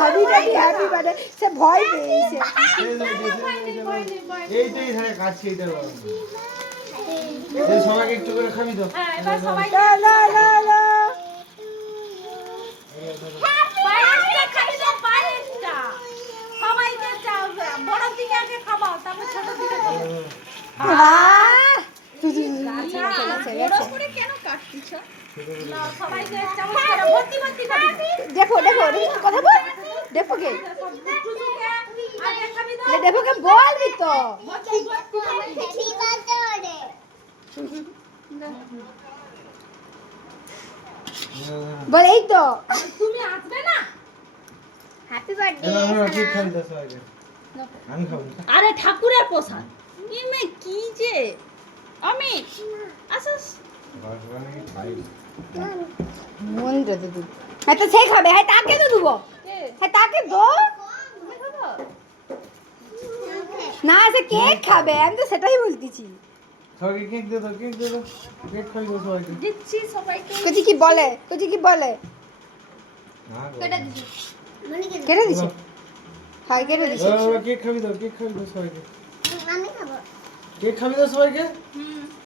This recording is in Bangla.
খাবি নাকি হ্যাপি বার্থডে সে ভয় পেয়েছে এইটাই হ্যাঁ কাছে এইটা এই সবাইকে একটু করে খাবি তো হ্যাঁ এবার সবাই লা লা লা লা পায়েসটা খাবি তো পায়েসটা সবাইকে চাও বড় দিকে আগে খাবাও তারপর ছোট দিকে খাবো বড় করে কেন কাটছিস না সবাইকে চামচ করে ভর্তি ভর্তি খাবি দেখো দেখো কথা বল দেখো কে টুসুকে আগে খাবি তো দেখো কে বলবি তো বল এই তো তুমি আসবে না হ্যাপি বার্থডে ঠিক খাবি তো সবাইকে আমি খাবো আরে ঠাকুরের প্রসাদ ইমে কি যে আমি আসস ভগবানের খাই মন যত দূর হ্যাঁ তো সে খাবে হ্যাঁ তাকে তো দেবো কে হ্যাঁ তাকে দো তুমি খাবো না সে কেক খাবে আমি তো সেটাই বলতেছি সবাইকে কেক দে দাও কেক দে দাও কেক খাবি তো সবাইকে দিচ্ছি সবাইকে কুচি কি বলে কুচি কি বলে না গো। কেটে দিছে হয় কেটে দিছে কেক খাবি তো কেক খাবি তো সবাইকে কেক খাবি তো সবাইকে